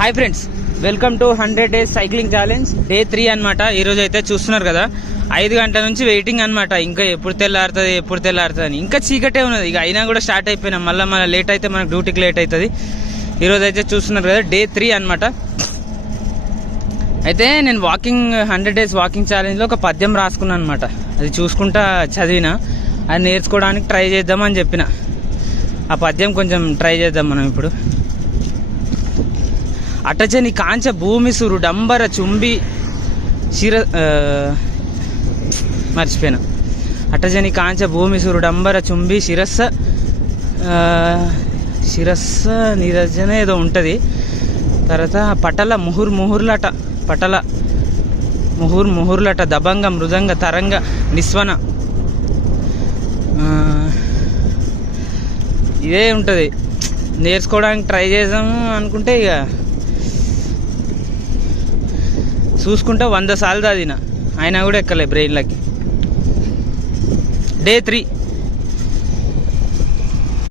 Hi friends, welcome to 100 days cycling challenge day 3 అనమాట. ఈరోజు అయితే చూస్తున్నారు కదా, 5 గంటల నుంచి వెయిటింగ్ అనమాట. ఇంకా ఎప్పుడు తెల్లారుతుంది అని. ఇంకా చీకటే ఉన్నది. ఇక అయినా కూడా స్టార్ట్ అయిపోయినాం. మళ్ళీ లేట్ అయితే మనకు డ్యూటీకి లేట్ అవుతుంది. ఈరోజు అయితే చూస్తున్నారు కదా, డే 3 అనమాట. అయితే నేను 100 days వాకింగ్ ఛాలెంజ్లో ఒక పద్యం రాసుకున్నాను అనమాట. అది చూసుకుంటా చదివిన, అది నేర్చుకోవడానికి ట్రై చేద్దామని చెప్పిన. ఆ పద్యం కొంచెం ట్రై చేద్దాం మనం ఇప్పుడు. అటజని కాంచ భూమి సురు డంబర చుంబి మర్చిపోయినా. అటజని కాంచ భూమి సురు డంబర చుంబి శిరస్స నిరజన ఏదో ఉంటుంది. తర్వాత పటల ముహుర్లట దబంగ మృదంగ తరంగ నిస్వన, ఇదే ఉంటుంది. నేర్చుకోవడానికి ట్రై చేద్దాము అనుకుంటే ఇక చూసుకుంటా 100 సార్లు చదివిన, అయినా కూడా ఎక్కలే బ్రెయిన్లకి. డే 3.